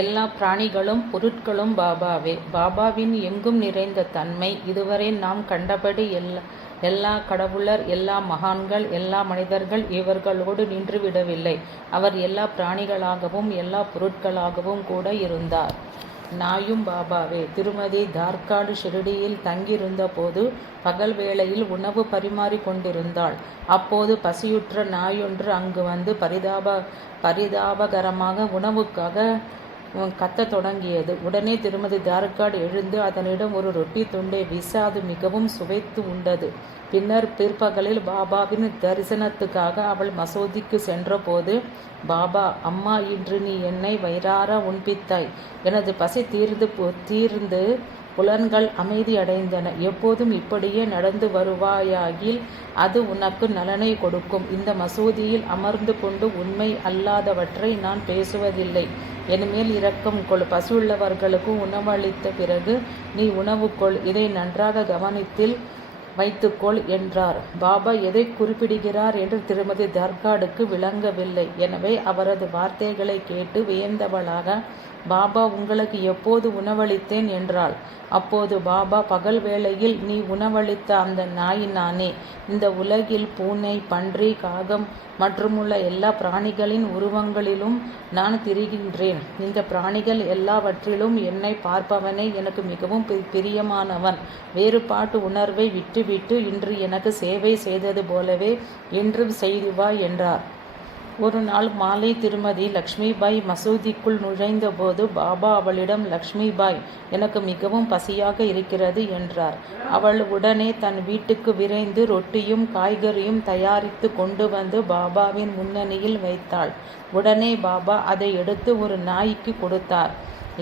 எல்லா பிராணிகளும் பொருட்களும் பாபாவே. பாபாவின் எங்கும் நிறைந்த தன்மை இதுவரை நாம் கண்டபடி எல்லா கடவுளர், எல்லா மகான்கள், எல்லா மனிதர்கள் இவர்களோடு நின்றுவிடவில்லை. அவர் எல்லா பிராணிகளாகவும் எல்லா பொருட்களாகவும் கூட இருந்தார். நாயும் பாபாவே. திருமதி தார்காடு ஷிரடியில் தங்கியிருந்த போது பகல் வேளையில் உணவு பரிமாறி கொண்டிருந்தாள். அப்போது பசியுற்ற நாயொன்று அங்கு வந்து பரிதாபகரமாக உணவுக்காக கத்த தொடங்கியது. உடனே திருமதி தார்காடு எழுந்து அதனிடம் ஒரு ரொட்டி துண்டை வீச அது மிகவும் சுவைத்து உண்டது. பின்னர் பிற்பகலில் பாபாவின் தரிசனத்துக்காக அவள் மசூதிக்கு சென்றபோது, பாபா, அம்மா, இன்று நீ என்னை வயிறார உண்பித்தாய். எனது பசி தீர்ந்து புலன்கள் அமைதி அடைந்தன. எப்போதும் இப்படியே நடந்து வருவாயாகில் அது உனக்கு நலனை கொடுக்கும். இந்த மசூதியில் அமர்ந்து கொண்டு உண்மை அல்லாதவற்றை நான் பேசுவதில்லை. என்மேல் இரக்கம் கொள். பசியுள்ளவர்களுக்கு உணவளித்த பிறகு நீ உணவு கொள். இதை நன்றாக கவனத்தில் வைத்துக்கொள் என்றார். பாபா எதை குறிப்பிடுகிறார் என்று திருமதி தார்காடுக்கு விளங்கவில்லை. எனவே அவரது வார்த்தைகளை கேட்டு வியந்தவளாக, பாபா, உங்களுக்கு எப்போது உணவளித்தேன் என்றாள். அப்போது பாபா, பகல் வேளையில் நீ உணவளித்த அந்த நாய் நானே. இந்த உலகில் பூனை, பன்றி, காகம் மற்றுமுள்ள எல்லா பிராணிகளின் உருவங்களிலும் நான் திரிகின்றேன். இந்த பிராணிகள் எல்லாவற்றிலும் என்னை பார்ப்பவனே எனக்கு மிகவும் பிரியமானவன். வேறுபாட்டு உணர்வை விட்டுவிட்டு இன்று எனக்கு சேவை செய்தது போலவே இன்றும் செய்துவா என்றார். ஒரு நாள் மாலை திருமதி லக்ஷ்மிபாய் மசூதிக்குள் நுழைந்தபோது பாபா அவளிடம், லக்ஷ்மிபாய், எனக்கு மிகவும் பசியாக இருக்கிறது என்றார். அவள் உடனே தன் வீட்டுக்கு விரைந்து ரொட்டியும் காய்கறியும் தயாரித்து கொண்டு வந்து பாபாவின் முன்னணியில் வைத்தாள். உடனே பாபா அதை எடுத்து ஒரு நாய்க்கு கொடுத்தார்.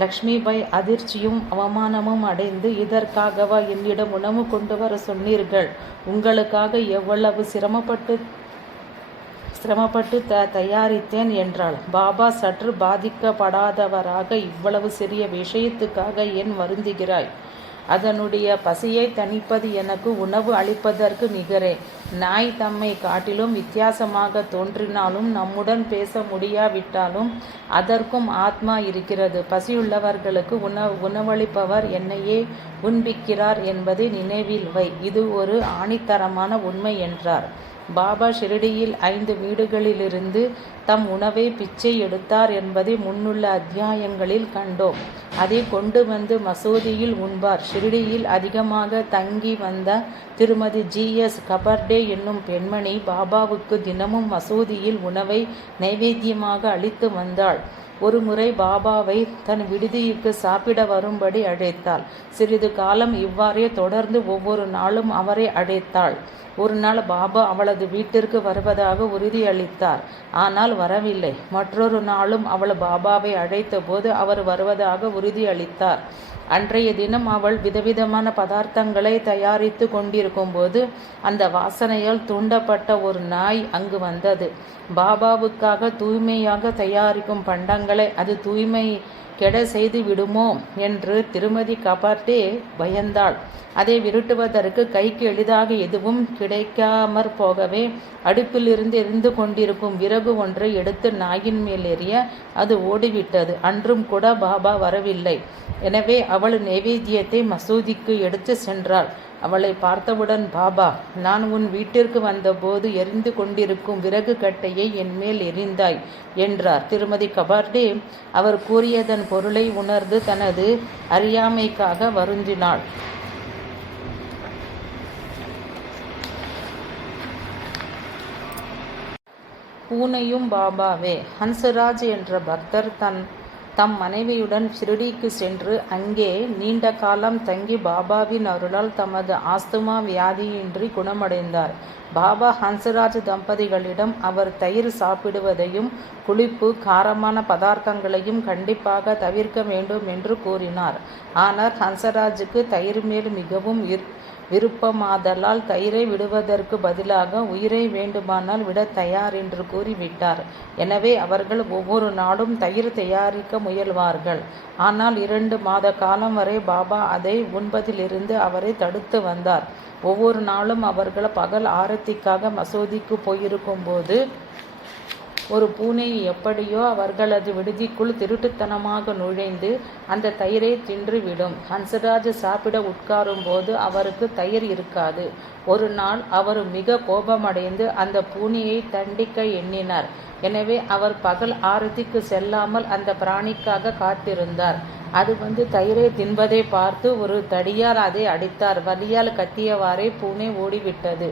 லக்ஷ்மிபாய் அதிர்ச்சியும் அவமானமும் அடைந்து, இதற்காகவா என்னிடம் உணவு கொண்டு வர சொன்னீர்கள்? உங்களுக்காக எவ்வளவு சிரமப்பட்டு தயாரித்தேன் என்றாள். பாபா சற்று பாதிக்கப்படாதவராக, இவ்வளவு சிறிய விஷயத்துக்காக ஏன் வருந்துகிறாய்? அதனுடைய பசியை தணிப்பது எனக்கு உணவு அளிப்பதற்கு நிகரே. நாய் தம்மை காட்டிலும் வித்தியாசமாக தோன்றினாலும் நம்முடன் பேச முடியாவிட்டாலும் அதற்கும் ஆத்மா இருக்கிறது. பசியுள்ளவர்களுக்கு உணவளிப்பவர் என்னையே உண்பிக்கிறார் என்பதை நினைவில் வை. இது ஒரு ஆணித்தரமான உண்மை என்றார். பாபா ஷிரடியில் 5 வீடுகளிலிருந்து தம் உணவை பிச்சை எடுத்தார் என்பதை முன்னுள்ள அத்தியாயங்களில் கண்டோம். அதை கொண்டு வந்து மசூதியில் உண்பார். ஷிரடியில் அதிகமாக தங்கி வந்த திருமதி GS கபர்டே என்னும் பெண்மணி பாபாவுக்கு தினமும் மசூதியில் உணவை நைவேத்தியமாக அளித்து வந்தாள். ஒரு முறை பாபாவை தன் விடுதிக்கு சாப்பிட வரும்படி அழைத்தாள். சிறிது காலம் இவ்வாறே தொடர்ந்து ஒவ்வொரு நாளும் அவரை அழைத்தாள். ஒரு நாள் பாபா அவளது வீட்டிற்கு வருவதாக உறுதியளித்தார். ஆனால் வரவில்லை. மற்றொரு நாளும் அவள் பாபாவை அழைத்த போது அவர் வருவதாக உறுதியளித்தார். அன்றைய தினம் அவள் விதவிதமான பதார்த்தங்களை தயாரித்து கொண்டிருக்கும் போது அந்த வாசனையால் தூண்டப்பட்ட ஒரு நாய் அங்கு வந்தது. பாபாவுக்காக தூய்மையாக தயாரிக்கும் பண்டங்களை அது தூய்மை கெட செய்து விடுமோ என்று திருமதி கபர்டே பயந்தாள். அதை விரட்டுவதற்கு கைக்கு எளிதாக எதுவும் கிடைக்காமற் போகவே அடுப்பிலிருந்து எரிந்து கொண்டிருக்கும் விறகு ஒன்றை எடுத்து நாயின் மேல் எறிய அது ஓடிவிட்டது. அன்றும் கூட பாபா வரவில்லை. எனவே அவள் நைவேத்தியத்தை மசூதிக்கு எடுத்து சென்றாள். அவளை பார்த்தவுடன், பாபா, நான் உன் வீட்டிற்கு வந்தபோது எரிந்து கொண்டிருக்கும் விறகு கட்டையை என் மேல் எறிந்தாய் என்றார். திருமதி கபர்டே அவர் கூறியதன் பொருளை உணர்ந்து தனது அறியாமைக்காக வருந்தினாள். பூனையும் பாபாவே. ஹன்சராஜ் என்ற பக்தர் தம் மனைவியுடன் ஷிரடிக்கு சென்று அங்கே நீண்ட காலம் தங்கி பாபாவின் அருளால் தமது ஆஸ்துமா வியாதியின்றி குணமடைந்தார். பாபா ஹன்சராஜ் தம்பதிகளிடம் அவர் தயிர் சாப்பிடுவதையும் புளிப்பு காரமான பதார்த்தங்களையும் கண்டிப்பாக தவிர்க்க வேண்டும் என்று கூறினார். ஆனால் ஹன்சராஜுக்கு தயிர் மேல் மிகவும் விருப்பமாதலால் தயிரை விடுவதற்கு பதிலாக உயிரை வேண்டுமானால் விட தயார் என்று கூறிவிட்டார். எனவே அவர்கள் ஒவ்வொரு நாளும் தயிர் தயாரிக்க முயல்வார்கள். ஆனால் 2 மாத காலம் வரை பாபா அதை உண்பதிலிருந்து அவரை தடுத்து வந்தார். ஒவ்வொரு நாளும் அவர்கள் பகல் ஆரத்திக்காக மசூதிக்கு போயிருக்கும் போது ஒரு பூனை எப்படியோ அவர்களது விடுதிக்குள் திருட்டுத்தனமாக நுழைந்து அந்த தயிரை தின்றுவிடும். ஹன்சராஜ் சாப்பிட உட்காரும்போது அவருக்கு தயிர் இருக்காது. ஒரு நாள் அவர் மிக கோபமடைந்து அந்த பூனையை தண்டிக்க எண்ணினார். எனவே அவர் பகல் ஆரத்திக்கு செல்லாமல் அந்த பிராணிக்காக காத்திருந்தார். அது வந்து தயிரை தின்பதை பார்த்து ஒரு தடியார் அதை அடித்தார். வலியால் கத்தியவாறே பூனை ஓடிவிட்டது.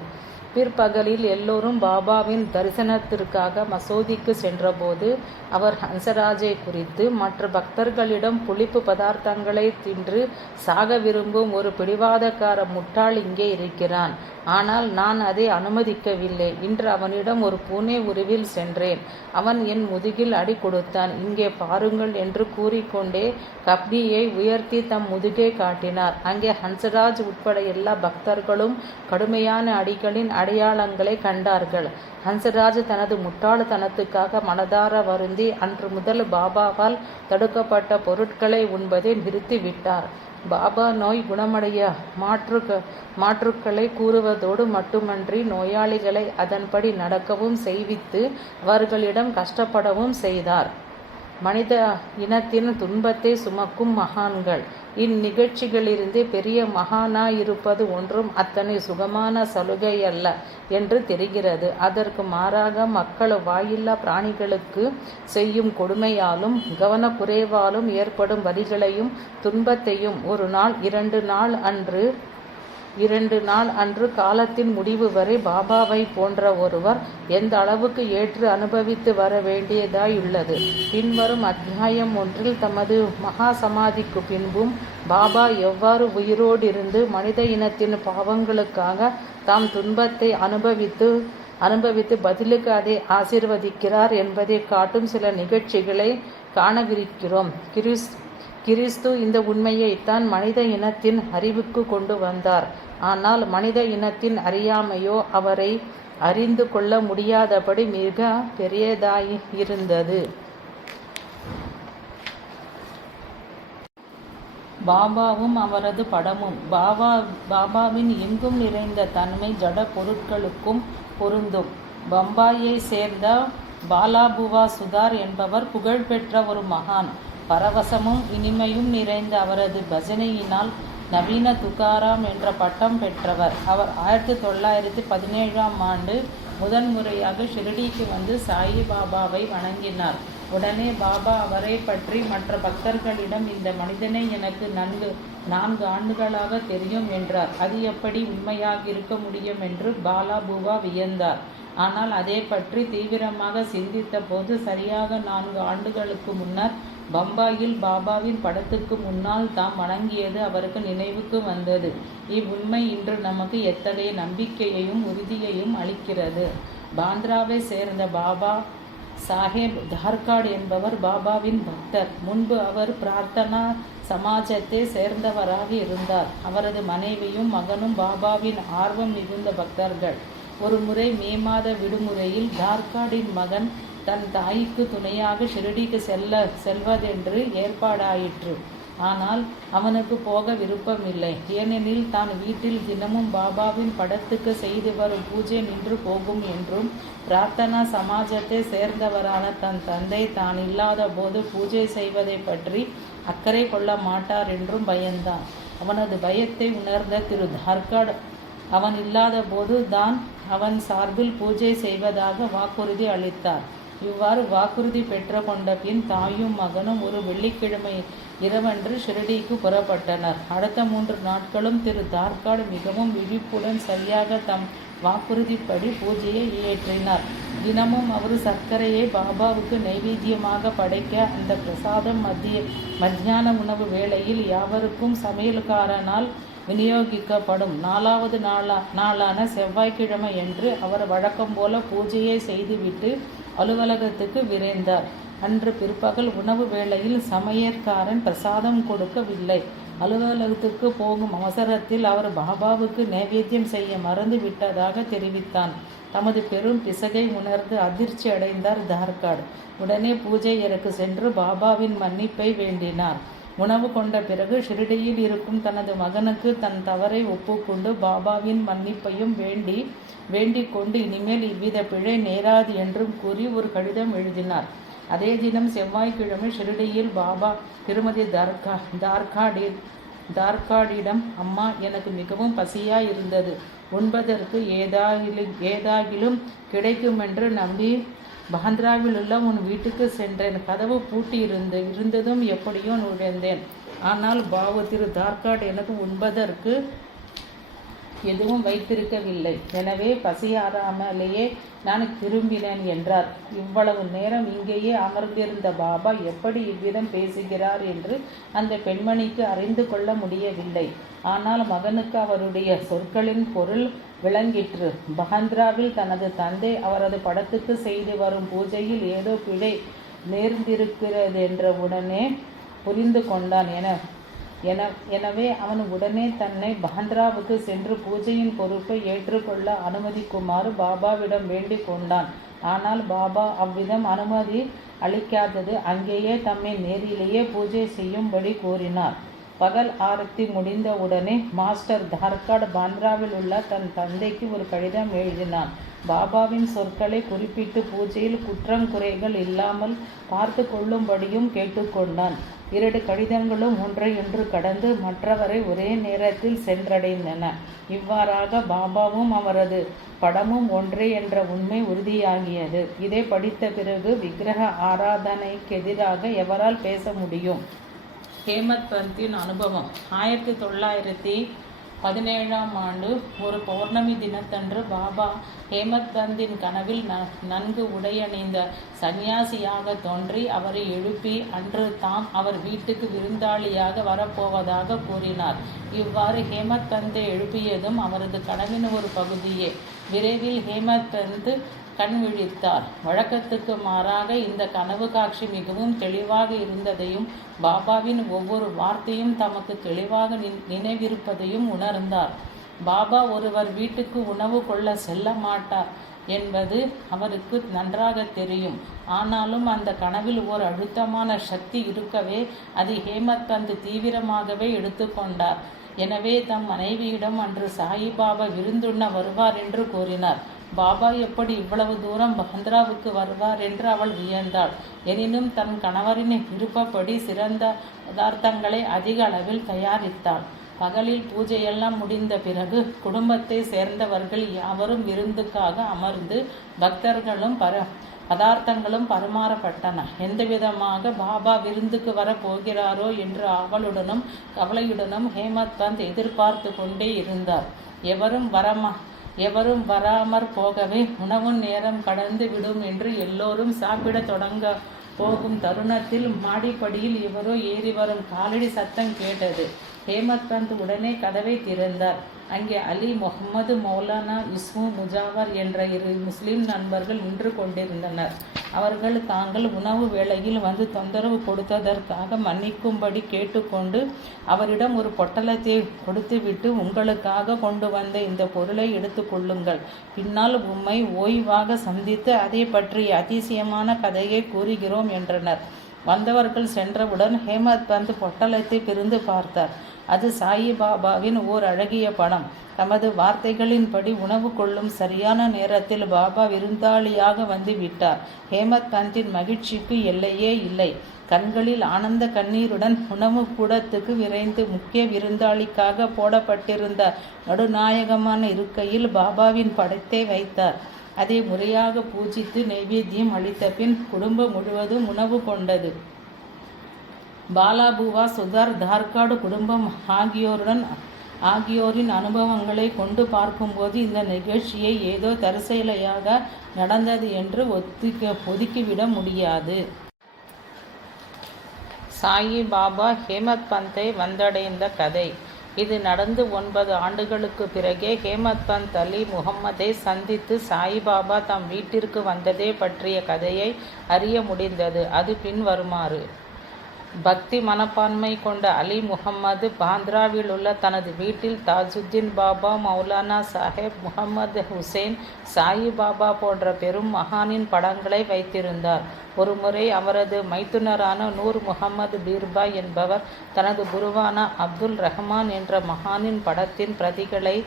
பிற்பகலில் எல்லோரும் பாபாவின் தரிசனத்திற்காக மசூதிக்கு சென்றபோது அவர் ஹன்சராஜை குறித்து, மற்ற பக்தர்களிடம் புளிப்பு பதார்த்தங்களை தின்று சாக விரும்பும் ஒரு பிடிவாதக்கார முட்டாள் இங்கே இருக்கிறான். ஆனால் நான் அதை அனுமதிக்கவில்லை. இன்று அவனிடம் ஒரு பூனை உருவில் சென்றேன். அவன் என் முதுகில் அடி கொடுத்தான். இங்கே பாருங்கள் என்று கூறிக்கொண்டே கப்னியை உயர்த்தி தம் முதுகை காட்டினார். அங்கே ஹன்சராஜ் உட்பட எல்லா பக்தர்களும் கடுமையான அடிகளின் அடையாளங்களை கண்டார்கள். ஹன்சராஜ் தனது முட்டாள்தனத்துக்காக மனதார வருந்தி அன்று முதல் பாபாவால் தடுக்கப்பட்ட பொருட்களை உண்பதை நிறுத்திவிட்டார். பாபா நோய் குணமடைய மாற்றுக்களை கூறுவதோடு மட்டுமன்றி நோயாளிகளை அதன்படி நடக்கவும் செய்வித்து அவர்களிடம் கஷ்டப்படவும் செய்தார். மனித இனத்தின் துன்பத்தை சுமக்கும் மகான்கள். இந்நிகழ்ச்சிகளிலிருந்து பெரிய மகானாயிருப்பது ஒன்றும் அத்தனை சுகமான சலுகை அல்ல என்று தெரிகிறது. அதற்கு மாறாக மக்கள் வாயில்லா பிராணிகளுக்கு செய்யும் கொடுமையாலும் கவனக்குறைவாலும் ஏற்படும் வலிகளையும் துன்பத்தையும் ஒரு நாள் இரண்டு நாள் அன்று காலத்தின் முடிவு வரை பாபாவை போன்ற ஒருவர் எந்த அளவுக்கு ஏற்று அனுபவித்து வர வேண்டியதாயுள்ளது. பின்வரும் அத்தியாயம் ஒன்றில் தமது மகா சமாதிக்கு பின்பும் பாபா எவ்வாறு உயிரோடிருந்து மனித இனத்தின் பாவங்களுக்காக தாம் துன்பத்தை அனுபவித்து பதிலுக்கு அதை ஆசீர்வதிக்கிறார் என்பதை காட்டும் சில நிகழ்ச்சிகளை காணவிருக்கிறோம். கிறிஸ்து இந்த உண்மையைத்தான் மனித இனத்தின் அறிவுக்கு கொண்டு வந்தார். ஆனால் மனித இனத்தின் அறியாமையோ அவரை அறிந்து கொள்ள முடியாதபடி மிக பெரியதாயிருந்தது. பாபாவும் அவரது படமும். பாபாவின் எங்கும் நிறைந்த தன்மை ஜட பொருட்களுக்கும் பொருந்தும். பம்பாயை சேர்ந்த பாலாபுவா சுதார் என்பவர் புகழ்பெற்ற ஒரு மகான். பரவசமும் இனிமையும் நிறைந்த அவரது பஜனையினால் நவீன துகாராம் என்ற பட்டம் பெற்றவர். அவர் 1917ஆம் ஆண்டு முதன்முறையாக ஷிரடிக்கு வந்து சாயி பாபாவை வணங்கினார். உடனே பாபா அவரை பற்றி மற்ற பக்தர்களிடம், இந்த மனிதனை எனக்கு 4 ஆண்டுகளாக தெரியும் என்றார். அது எப்படி உண்மையாக இருக்க முடியும் என்று பாலாபுவா வியந்தார். ஆனால் அதை பற்றி தீவிரமாக சிந்தித்த போது சரியாக 4 ஆண்டுகளுக்கு முன்னர் பம்பாயில் பாபாவின் படத்துக்கு முன்னால் தாம் வணங்கியது அவருக்கு நினைவுக்கு வந்தது. இவ்வுண்மை இன்று நமக்கு எத்தகைய நம்பிக்கையையும் உறுதியையும் அளிக்கிறது. பாந்திராவை சேர்ந்த பாபா சாஹேப் தார்காட் என்பவர் பாபாவின் பக்தர். முன்பு அவர் பிரார்த்தனா சமாஜத்தை சேர்ந்தவராக இருந்தார். அவரது மனைவியும் மகனும் பாபாவின் ஆர்வம் மிகுந்த பக்தர்கள். ஒரு முறை மே மாத விடுமுறையில் தார்காடின் மகன் தன் தாய்க்கு துணையாக ஷிரடிக்கு செல்வதென்று ஏற்பாடாயிற்று. ஆனால் அவனுக்கு போக விருப்பமில்லை. ஏனெனில் தான் வீட்டில் தினமும் பாபாவின் படத்துக்கு செய்து வரும் பூஜை நின்று போகும் என்றும், பிரார்த்தனா சமாஜத்தை சேர்ந்தவரான தன் தந்தை தான் இல்லாத போது பூஜை செய்வதை பற்றி அக்கறை கொள்ள மாட்டார் என்றும் பயந்தான். அவனது பயத்தை உணர்ந்த திரு தார்காட் அவன் இல்லாத போது தான் அவன் சார்பில் பூஜை செய்வதாக வாக்குறுதி அளித்தார். இவ்வாறு வாக்குறுதி பெற்று கொண்ட பின் தாயும் மகனும் ஒரு வெள்ளிக்கிழமை இரவன்று ஷிரடிக்கு புறப்பட்டனர். அடுத்த 3 நாட்களும் திரு தார்காட் மிகவும் விழிப்புடன் சரியாக தம் வாக்குறுதிப்படி பூஜையை இயற்றினார். தினமும் அவர் சர்க்கரையை பாபாவுக்கு நைவேத்தியமாக படைக்க அந்த பிரசாதம் மத்தியான உணவு வேளையில் யாவருக்கும் சமையல்காரனால் விநியோகிக்கப்படும். 4வது நாளான செவ்வாய்க்கிழமை என்று அவர் வழக்கம் போல பூஜையை செய்துவிட்டு அலுவலகத்துக்கு விரைந்தார். அன்று பிற்பகல் உணவு வேளையில் சமையற்காரன் பிரசாதம் கொடுக்கவில்லை. அலுவலகத்துக்கு போகும் அவசரத்தில் அவர் பாபாவுக்கு நைவேத்தியம் செய்ய மறந்து விட்டதாக தெரிவித்தான். தமது பெரும் பிசகை உணர்ந்து அதிர்ச்சி அடைந்தார் தார்காட். உடனே பூஜை அறைக்கு சென்று பாபாவின் மன்னிப்பை வேண்டினார். உணவு கொண்ட பிறகு ஷிரடியில் இருக்கும் தனது மகனுக்கு தன் தவறை ஒப்புக்கொண்டு பாபாவின் மன்னிப்பையும் வேண்டிக் கொண்டு இனிமேல் இவ்வித பிழை நேராது என்றும் கூறி ஒரு கடிதம் எழுதினார். அதே தினம் செவ்வாய்க்கிழமை ஷிரடியில் பாபா திருமதி தார்காடிடம், அம்மா, எனக்கு மிகவும் இருந்தது. உண்பதற்கு ஏதாகிலும் கிடைக்குமென்று நம்பி பாந்திராவிலுள்ள உன் வீட்டுக்கு சென்றேன். கதவு பூட்டி இருந்ததும் எப்படியோ நுழைந்தேன். ஆனால் பாபு திரு தார்காட் எனக்கு உண்பதற்கு எதுவும் வைத்திருக்கவில்லை. எனவே பசியாறாமலேயே நான் திரும்பினேன் என்றார். இவ்வளவு நேரம் இங்கேயே அமர்ந்திருந்த பாபா எப்படி இவ்விதம் பேசுகிறார் என்று அந்த பெண்மணிக்கு அறிந்து கொள்ள முடியவில்லை. ஆனால் மகனுக்கு அவருடைய சொற்களின் பொருள் விளங்கிற்று. பஹாந்திராவில் தனது தந்தை அவரது படத்துக்கு செய்து வரும் பூஜையில் ஏதோ பிழை நேர்ந்திருக்கிறதென்ற உடனே புரிந்து கொண்டான். எனவே அவன் உடனே தன்னை பாந்திராவுக்கு சென்று பூஜையின் பொறுப்பை ஏற்றுக்கொள்ள அனுமதிக்குமாறு பாபாவிடம் வேண்டிக் கொண்டான். ஆனால் பாபா அவ்விதம் அனுமதி அளிக்காதது அங்கேயே தம்மை நேரிலேயே பூஜை செய்யும்படி கூறினார். பகல் ஆரத்தி முடிந்தவுடனே மாஸ்டர் தார்காட் பாந்திராவில் உள்ள தன் தந்தைக்கு ஒரு கடிதம் எழுதினான். பாபாவின் சொற்களை குறிப்பிட்டு பூஜையில் குற்றம் குறைகள் இல்லாமல் பார்த்து கொள்ளும்படியும் கேட்டுக்கொண்டான். 2 கடிதங்களும் ஒன்றையொன்று கடந்து மற்றவரை ஒரே நேரத்தில் சென்றடைந்தன. இவ்வாறாக பாபாவும் அவரது படமும் ஒன்றே என்ற உண்மை உறுதியாகியது. இதை படித்த பிறகு விக்கிரக ஆராதனைக்கெதிராக எவரால் பேச முடியும்? ஹேமத் பந்தின் அனுபவம். 1917ஆம் ஆண்டு ஒரு பௌர்ணமி தினத்தன்று பாபா ஹேமத் பந்தின் கனவில் நன்கு உடையணிந்த சந்நியாசியாக தோன்றி அவரை எழுப்பி அன்று தாம் அவர் வீட்டுக்கு விருந்தாளியாக வரப்போவதாக கூறினார். இவ்வாறு ஹேமத் பந்தை எழுப்பியதும் அவரது கனவின் ஒரு பகுதியே. விரைவில் ஹேமத் பந்த் கண் விழித்தார். வழக்கத்துக்கு மாறாக இந்த கனவு காட்சி மிகவும் தெளிவாக இருந்ததையும் பாபாவின் ஒவ்வொரு வார்த்தையும் தமக்கு தெளிவாக நினைவிருப்பதையும் உணர்ந்தார். பாபா ஒருவர் வீட்டுக்கு உணவு கொள்ள செல்ல மாட்டார் என்பது அவருக்கு நன்றாக தெரியும். ஆனாலும் அந்த கனவில் ஓர் அழுத்தமான சக்தி இருக்கவே அதை ஹேமத் பந்த் தீவிரமாகவே எடுத்துக்கொண்டார். எனவே தம் மனைவியிடம் அன்று சாயிபாபா விருந்துண்ண வருவார் என்று கூறினார். பாபா எப்படி இவ்வளவு தூரம் பாந்திராவுக்கு வருவார் என்று அவள் வியந்தாள். எனினும் தன் கணவரின் விருப்பப்படி சிறந்த பதார்த்தங்களை அதிக அளவில் தயாரித்தாள். பகலில் பூஜையெல்லாம் முடிந்த பிறகு குடும்பத்தை சேர்ந்தவர்கள் யாவரும் விருந்துக்காக அமர்ந்து பக்தர்களும் பதார்த்தங்களும் பரிமாறப்பட்டன. எந்தவிதமாக பாபா விருந்துக்கு வர போகிறாரோ என்று ஆவலுடனும் கவலையுடனும் ஹேமத் பந்த் எதிர்பார்த்து கொண்டே இருந்தார். எவரும் வராமற் போகவே உணவு நேரம் கடந்து விடும் என்று எல்லோரும் சாப்பிட தொடங்க போகும் தருணத்தில் மாடிப்படியில் எவரோ ஏறி வரும் காலடி சத்தம் கேட்டது. ஹேமத் பந்த் உடனே கதவை திறந்தார். அங்கே அலி, முகமது, மௌலானா இஸ்மு முஜாவர் என்ற 2 முஸ்லிம் நண்பர்கள் நின்று கொண்டிருந்தனர். அவர்கள் தாங்கள் உணவு வேளையில் வந்து தொந்தரவு கொடுத்ததற்காக மன்னிக்கும்படி கேட்டுக்கொண்டு அவரிடம் ஒரு பொட்டலத்தை கொடுத்துவிட்டு, உங்களுக்காக கொண்டு வந்த இந்த பொருளை எடுத்துக்கொள்ளுங்கள். பின்னால் உம்மை ஓய்வாக சந்தித்து அதை பற்றிய அதிசயமான கதையை கூறுகிறோம் என்றனர். வந்தவர்கள் சென்றவுடன் ஹேமத் பந்த் பொட்டலத்தை பிரிந்து பார்த்தார். அது சாயிபாபாவின் ஓர் அழகிய படம். தமது வார்த்தைகளின்படி உணவு கொள்ளும் சரியான நேரத்தில் பாபா விருந்தாளியாக வந்து விட்டார். ஹேமத் பந்தின் மகிழ்ச்சிக்கு எல்லையே இல்லை. கண்களில் ஆனந்த கண்ணீருடன் உணவு கூடத்துக்கு விரைந்து முக்கிய விருந்தாளிக்காக போடப்பட்டிருந்த நடுநாயகமான இருக்கையில் பாபாவின் படத்தை வைத்தார். அதை முறையாக பூஜித்து நைவேத்தியம் அளித்த பின் குடும்பம் முழுவதும் உணவு கொண்டது. பாலாபுவா, சுதார், தார்காடு குடும்பம் ஆகியோரின் அனுபவங்களை கொண்டு பார்க்கும்போது இந்த நிகழ்ச்சியை ஏதோ தற்செயலாக நடந்தது என்று ஒதுக்கிவிட முடியாது. சாயி பாபா ஹேமத் பந்தை வந்தடைந்த கதை. இது நடந்து 9 ஆண்டுகளுக்கு பிறகே ஹேமத் பந்த் அலி முகம்மதை சந்தித்து சாயிபாபா தம் வீட்டிற்கு வந்ததே பற்றிய கதையை அறிய முடிந்தது. அது பின்வருமாறு. பக்தி மனப்பான்மை கொண்ட அலி முஹம்மது பாந்த்ராவில் உள்ள தனது வீட்டில் தாஜுத்தீன் பாபா, மௌலானா சாஹேப், முகமது ஹுசேன், சாயி பாபா போன்ற பெரும் மகானின் படங்களை வைத்திருந்தார். ஒருமுறை அவரது மைத்துனரான நூர் முகமது பீர்பாய் என்பவர் தனது குருவான அப்துல் ரஹ்மான் என்ற மகானின் படத்தின் பிரதிகளை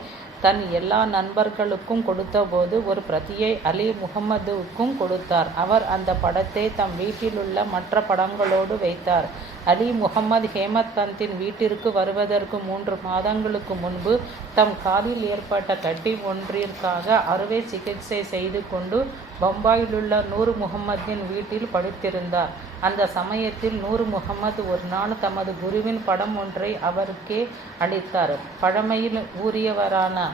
தன் எல்லா நண்பர்களுக்கும் கொடுத்தபோது ஒரு பிரதியை அலி முகம்மதுவுக்கும் கொடுத்தார். அவர் அந்த படத்தை தம் வீட்டிலுள்ள மற்ற படங்களோடு வைத்தார். அலி முகம்மது ஹேமத் பந்தின் வீட்டிற்கு வருவதற்கு 3 மாதங்களுக்கு முன்பு தம் காலில் ஏற்பட்ட கட்டி ஒன்றிற்காக அறுவை சிகிச்சை செய்து கொண்டு பம்பாயிலுள்ள நூர் முகம்மதின் வீட்டில் படுத்திருந்தார். அந்த சமயத்தில் நூர் முகம்மது ஒரு நாள் தமது குருவின் படம் ஒன்றை அவருக்கே அளித்தார். பழமையில் ஊறியவரான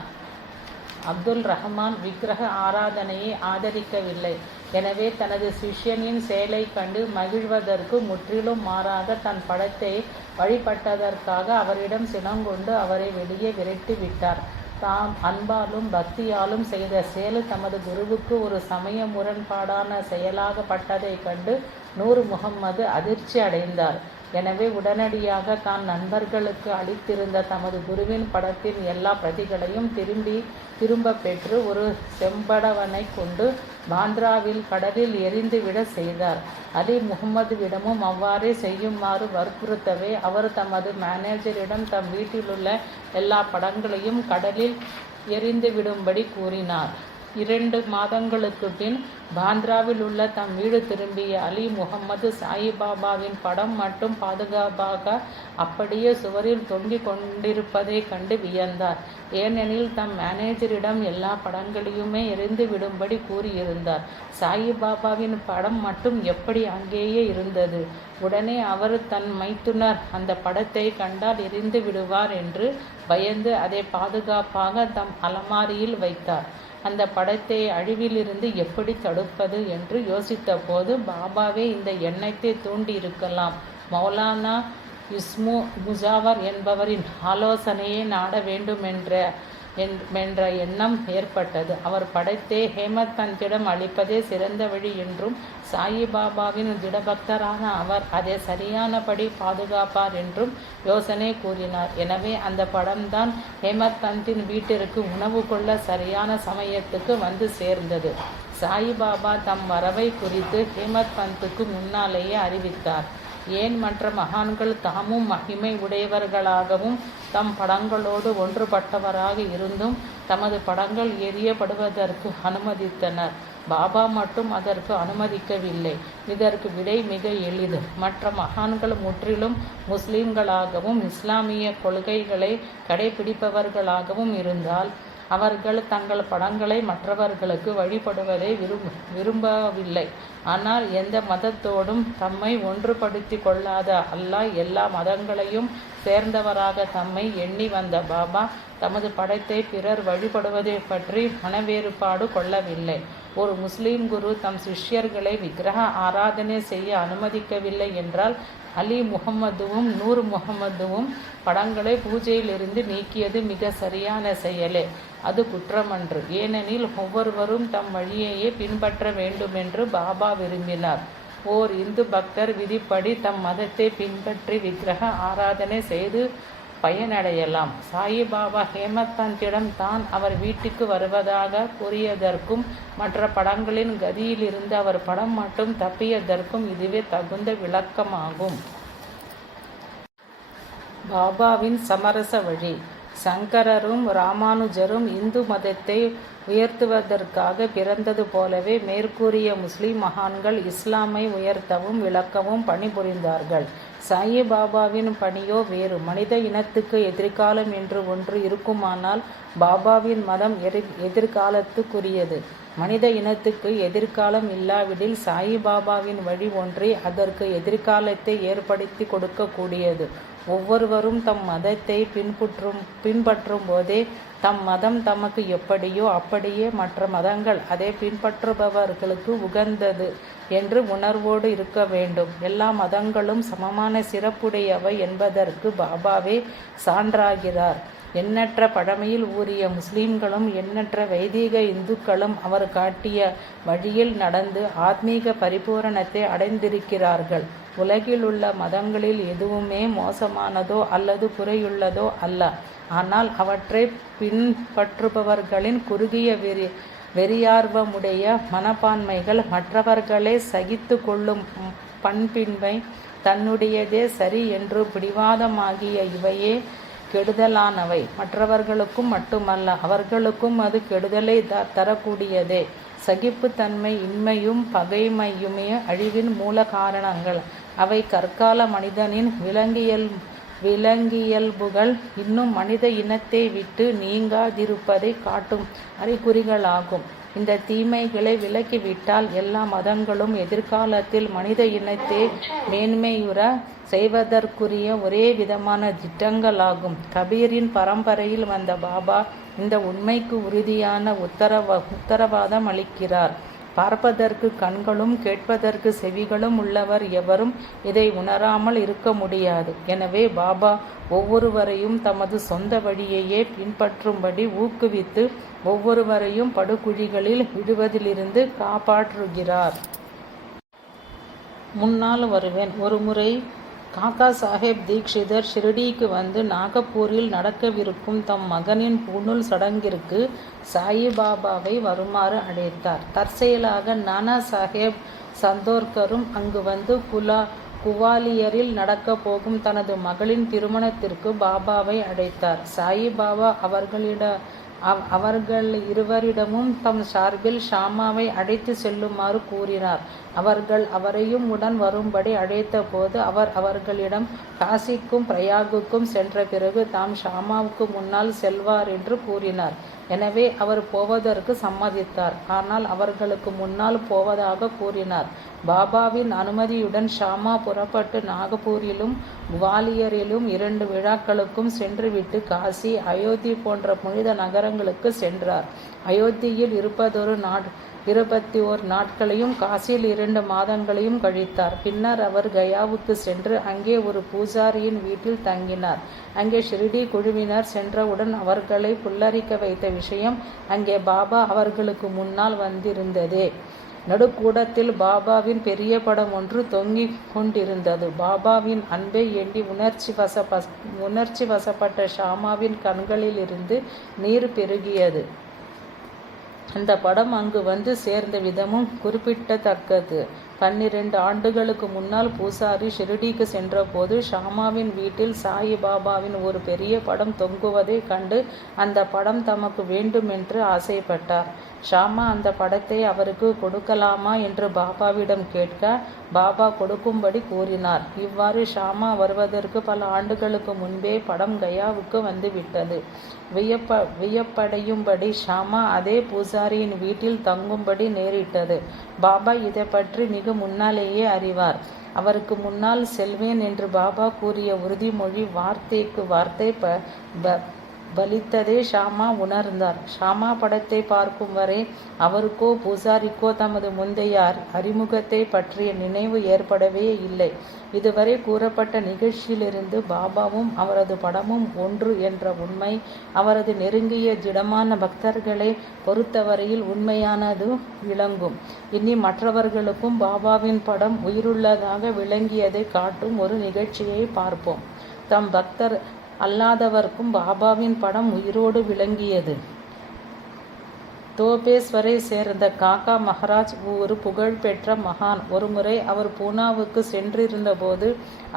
அப்துல் ரஹ்மான் விக்கிரக ஆராதனையை ஆதரிக்கவில்லை. எனவே தனது சிஷ்யனின் செயலை கண்டு மகிழ்வதற்கு முற்றிலும் மாறாக தன் படத்தை வழிபட்டதற்காக அவரிடம் சினங்கொண்டு அவரை வெளியே விரட்டிவிட்டார். தாம் அன்பாலும் பக்தியாலும் செய்த செயல் தமது குருவுக்கு ஒரு சமய முரண்பாடான செயலாகப்பட்டதைக் கண்டு நூர் முகம்மது அதிர்ச்சி அடைந்தார். எனவே உடனடியாக தான் நண்பர்களுக்கு அளித்திருந்த தமது குருவின் படத்தின் எல்லா பிரதிகளையும் திரும்ப பெற்று ஒரு செம்படவனை கொண்டு பாந்த்ராவில் கடலில் எரிந்துவிட செய்தார். அலி முகம்மதுவிடமும் அவ்வாறே செய்யுமாறு வற்புறுத்தவே அவர் தமது மேனேஜரிடம் தம் வீட்டிலுள்ள எல்லா படங்களையும் கடலில் எரிந்துவிடும்படி கூறினார். 2 மாதங்களுக்கு பின் பாந்த்ராவில் உள்ள தம் வீடு திரும்பிய அலி முகம்மது சாயிபாபாவின் படம் மட்டும் பாதுகாப்பாக அப்படியே சுவரில் தொங்கிக் கொண்டிருப்பதைக் கண்டு வியந்தார். ஏனெனில் தம் மேனேஜரிடம் எல்லா படங்களையுமே எரிந்து விடும்படி கூறியிருந்தார். சாயிபாபாவின் படம் மட்டும் எப்படி அங்கேயே இருந்தது? உடனே அவர் தன் மைத்துனர் அந்த படத்தை கண்டால் எரிந்து விடுவார் என்று பயந்து அதை பாதுகாப்பாக தம் அலமாரியில் வைத்தார். அந்த படத்தை அழிவிலிருந்து எப்படி தடுப்பது என்று யோசித்தபோது பாபாவே இந்த எண்ணத்தை தூண்டியிருக்கலாம். மௌலானா இஸ்மு முஜாவர் என்பவரின் ஆலோசனையை நாட வேண்டுமென்ற எண்ணம் ஏற்பட்டது. அவர் படத்தை ஹேமத் பந்திடம் அளிப்பதே சிறந்த வழி என்றும் சாயிபாபாவின் திடபக்தரான அவர் அதை சரியானபடி பாதுகாப்பார் என்றும் யோசனை கூறினார். எனவே அந்த படம்தான் ஹேமத் பந்தின் வீட்டிற்கு உணவு கொள்ள சரியான சமயத்துக்கு வந்து சேர்ந்தது. சாயிபாபா தம் வரவை குறித்து ஹேமத் பந்துக்கு முன்னாலேயே அறிவித்தார். ஏன் மற்ற மகான்கள் தாமும் மகிமை உடையவர்களாகவும் தம் படங்களோடு ஒன்றுபட்டவராக இருந்தும் தமது படங்கள் எரியப்படுவதற்கு அனுமதித்தனர். பாபா மட்டும் அதற்கு அனுமதிக்கவில்லை. இதற்கு விடை மிக எளிது. மற்ற மகான்கள் முற்றிலும் முஸ்லிம்களாகவும் இஸ்லாமிய கொள்கைகளை கடைபிடிப்பவர்களாகவும் இருந்தால் அவர்கள் தங்கள் படங்களை மற்றவர்களுக்கு வழிபடுவதை விரும்பவில்லை. ஆனால் எந்த மதத்தோடும் தம்மை ஒன்றுபடுத்தி கொள்ளாத அல்லாஹ் எல்லா மதங்களையும் சேர்ந்தவராக தம்மை எண்ணி வந்த பாபா தமது படத்தை பிறர் வழிபடுவதை பற்றி மனவேறுபாடு கொள்ளவில்லை. ஒரு முஸ்லீம் குரு தம் சிஷ்யர்களை விக்கிரக ஆராதனை செய்ய அனுமதிக்கவில்லை என்றால் அலி முகம்மதுவும் நூர் முகம்மதுவும் படங்களை பூஜையிலிருந்து நீக்கியது மிக சரியான செயலே. அது குற்றமன்று. ஏனெனில் ஒவ்வொருவரும் தம் வழியையே பின்பற்ற வேண்டுமென்று பாபா விரும்பினார். ஓர் இந்து பக்தர் விதிப்படி தம் மதத்தை பின்பற்றி விக்கிரக ஆராதனை செய்து பயனடையலாம். சாயிபாபா ஹேமத் பந்திடம் தான் அவர் வீட்டுக்கு வருவதாக கூறியதற்கும் மற்ற படங்களின் கதியிலிருந்து அவர் படம் மட்டும் தப்பியதற்கும் இதுவே தகுந்த விளக்கமாகும். பாபாவின் சமரச வழி. சங்கரரும் ராமானுஜரும் இந்து மதத்தை உயர்த்துவதற்காக பிறந்தது போலவே மேற்கூறிய முஸ்லிம் மகான்கள் இஸ்லாமை உயர்த்தவும் விளக்கவும் பணிபுரிந்தார்கள். சாயிபாபாவின் பணியோ வேறு. மனித இனத்துக்கு எதிர்காலம் என்று ஒன்று இருக்குமானால் பாபாவின் மதம் எதிர்காலத்துக்குரியது. மனித இனத்துக்கு எதிர்காலம் இல்லாவிடில் சாயிபாபாவின் வழி ஒன்றே அதற்கு எதிர்காலத்தை ஏற்படுத்தி கொடுக்கக்கூடியது. ஒவ்வொருவரும் தம் மதத்தை பின்பற்றும் போதே தம் மதம் தமக்கு எப்படியோ அப்படியே மற்ற மதங்கள் அதை பின்பற்றுபவர்களுக்கு உகந்தது என்று உணர்வோடு இருக்க வேண்டும். எல்லா மதங்களும் சமமான சிறப்புடையவை என்பதற்கு பாபாவே சான்றாகிறார். எண்ணற்ற பழமையில் ஊறிய முஸ்லிம்களும் எண்ணற்ற வைதீக இந்துக்களும் அவர் காட்டிய வழியில் நடந்து ஆத்மீக பரிபூரணத்தை அடைந்திருக்கிறார்கள். உலகில் உள்ள மதங்களில் எதுவுமே மோசமானதோ அல்லது குறையுள்ளதோ அல்ல. ஆனால் அவற்றை பின்பற்றுபவர்களின் குறுகிய வெறியார்வமுடைய மனப்பான்மைகள், மற்றவர்களை சகித்து கொள்ளும் பண்பின்மை, தன்னுடையதே சரி என்று பிடிவாதமாகிய இவையே கெடுதலானவை. மற்றவர்களுக்கும் மட்டுமல்ல, அவர்களுக்கும் அது கெடுதலை தரக்கூடியதே. சகிப்புத்தன்மை இன்மையும் பகைமையுமே அழிவின் மூல காரணங்கள். அவை கற்கால மனிதனின் விலங்கியல்புகள் இன்னும் மனித இனத்தை விட்டு நீங்காதிருப்பதை காட்டும் அறிகுறிகளாகும். இந்த தீமைகளை விலக்கிவிட்டால் எல்லா மதங்களும் எதிர்காலத்தில் மனித இனத்தை மேன்மையுற செய்வதற்குரிய ஒரே விதமான திட்டங்களாகும். கபீரின் பரம்பரையில் வந்த பாபா இந்த உண்மைக்கு உறுதியான உத்தரவாதம் அளிக்கிறார். பார்ப்பதற்கு கண்களும் கேட்பதற்கு செவிகளும் உள்ளவர் எவரும் இதை உணராமல் இருக்க முடியாது. எனவே பாபா ஒவ்வொருவரையும் தமது சொந்த வழியையே பின்பற்றும்படி ஊக்குவித்து ஒவ்வொருவரையும் படுகுழிகளில் விடுவதிலிருந்து காப்பாற்றுகிறார். முன்னால் வருவேன். ஒருமுறை காக்கா சாஹேப் தீக்ஷிதர் ஷிரடிக்கு வந்து நாகப்பூரில் நடக்கவிருக்கும் தம் மகனின் பூணூல் சடங்கிற்கு சாயிபாபாவை வருமாறு அழைத்தார். தற்செயலாக நானா சாஹேப் சந்தோர்கரும் அங்கு வந்து குவாலியரில் நடக்கப் போகும் தனது மகளின் திருமணத்திற்கு பாபாவை அழைத்தார். சாயிபாபா அவர்கள் இருவரிடமும் தம் சார்பில் ஷாமாவை அழைத்து செல்லுமாறு கூறினார். அவர்கள் அவரையும் உடன் வரும்படி அழைத்த போது அவர் அவர்களிடம் காசிக்கும் பிரயாகுக்கும் சென்ற பிறகு தாம் ஷாமாவுக்கு முன்னால் செல்வார் என்று கூறினார். எனவே அவர் போவதற்கு சம்மதித்தார். ஆனால் அவர்களுக்கு முன்னால் போவதாக கூறினார். பாபாவின் அனுமதியுடன் ஷாமா புறப்பட்டு நாகப்பூரிலும் குவாலியரிலும் 2 விழாக்களுக்கும் சென்றுவிட்டு காசி, அயோத்தி போன்ற புனித நகரங்களுக்கு சென்றார். அயோத்தியில் 21 நாட்களையும் காசியில் 2 மாதங்களையும் கழித்தார். பின்னர் அவர் கயாவுக்கு சென்று அங்கே ஒரு பூசாரியின் வீட்டில் தங்கினார். அங்கே ஷிரடி குழுவினர் சென்றவுடன் அவர்களை புல்லரிக்க வைத்த விஷயம் அங்கே பாபா அவர்களுக்கு முன்னால் வந்திருந்ததே. நடுக்கூடத்தில் பாபாவின் பெரிய படம் ஒன்று தொங்கிக் கொண்டிருந்தது. பாபாவின் அன்பை எண்ணி உணர்ச்சி வசப்பட்ட ஷாமாவின் கண்களிலிருந்து நீர் பெருகியது. அந்த படம் அங்கு வந்து சேர்ந்த விதமும் குறிப்பிடத்தக்கது. 12 ஆண்டுகளுக்கு முன்னால் பூசாரி ஷிரடிக்கு சென்றபோது ஷாமாவின் வீட்டில் சாயிபாபாவின் ஒரு பெரிய படம் தொங்குவதை கண்டு அந்த படம் தமக்கு வேண்டுமென்று ஆசைப்பட்டார். ஷாமா அந்த படத்தை அவருக்கு கொடுக்கலாமா என்று பாபாவிடம் கேட்க பாபா கொடுக்கும்படி கூறினார். இவ்வாறு ஷாமா வருவதற்கு பல ஆண்டுகளுக்கு முன்பே படம் கயாவுக்கு வந்துவிட்டது. வியப்படையும்படி ஷாமா அதே பூசாரியின் வீட்டில் தங்கும்படி நேரிட்டது. பாபா இதை பற்றி மிக முன்னாலேயே அறிவார். அவருக்கு முன்னால் செல்வேன் என்று பாபா கூறிய உறுதிமொழி வார்த்தைக்கு வார்த்தை பலித்ததை ஷாமா உணர்ந்தார். ஷாமா படத்தை பார்க்கும் வரை அவருக்கோ பூசாரிக்கோ தமது முந்தைய அறிமுகத்தை பற்றிய நினைவு ஏற்படவே இல்லை. இதுவரை கூறப்பட்ட நிகழ்ச்சியிலிருந்து பாபாவும் அவரது படமும் ஒன்று என்ற உண்மை அவரது நெருங்கிய திடமான பக்தர்களை பொறுத்தவரையில் உண்மையானது விளங்கும். இனி மற்றவர்களுக்கும் பாபாவின் படம் உயிருள்ளதாக விளங்கியதை காட்டும் ஒரு நிகழ்ச்சியை பார்ப்போம். தம் பக்தர் அல்லாதவர்க்கும் பாபாவின் படம் உயிரோடு விளங்கியது. தோபேஸ்வரை சேர்ந்த காக்கா மஹராஜ் ஒரு புகழ்பெற்ற மகான். ஒருமுறை அவர் பூனாவுக்கு சென்றிருந்தபோது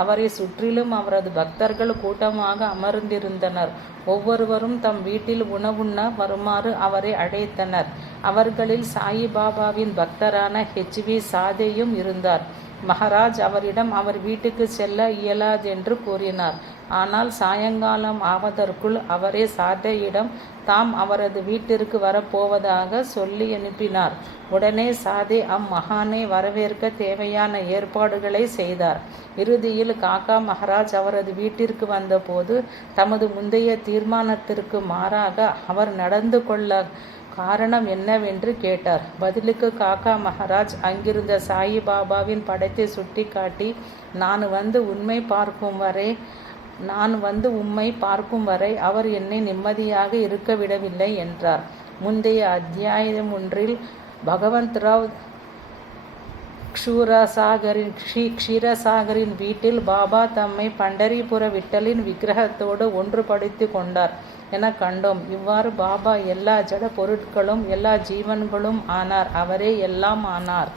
அவரை சுற்றிலும் அவரது பக்தர்கள் கூட்டமாக அமர்ந்திருந்தனர். ஒவ்வொருவரும் தம் வீட்டில் உணவுண்ண வருமாறு அவரை அழைத்தனர். அவர்களில் சாயிபாபாவின் பக்தரான HV சாதேயும் இருந்தார். மஹராஜ் அவரிடம் அவர் வீட்டுக்கு செல்ல இயலாதென்று கூறினார். ஆனால் சாயங்காலம் ஆவதற்குள் அவரே சாதேயிடம் தாம் அவரது வீட்டிற்கு வரப்போவதாக சொல்லி அனுப்பினார். உடனே சாதே அம்மகானை வரவேற்க தேவையான ஏற்பாடுகளை செய்தார். இறுதியில் காக்கா மஹராஜ் அவரது வீட்டிற்கு வந்தபோது தமது முந்தைய தீர்மானத்திற்கு மாறாக அவர் நடந்து கொள்ள காரணம் என்னவென்று கேட்டார். பதிலுக்கு காக்கா மஹராஜ் அங்கிருந்த சாயிபாபாவின் படத்தை சுட்டி காட்டி, நான் வந்து உண்மை பார்க்கும் வரை நான் வந்து உம்மை பார்க்கும் வரை அவர் என்னை நிம்மதியாக இருக்க விடவில்லை என்றார். முந்தைய அத்தியாயம் ஒன்றில் பகவந்த்ராவ் க்ஷீரசாகரின் வீட்டில் பாபா தம்மை பண்டரிபுர விட்டலின் விக்கிரகத்தோடு ஒன்றுபடுத்தி கொண்டார் என கண்டோம். இவ்வாறு பாபா எல்லா ஜட பொருட்களும் எல்லா ஜீவன்களும் ஆனார். அவரே எல்லாம் ஆனார்.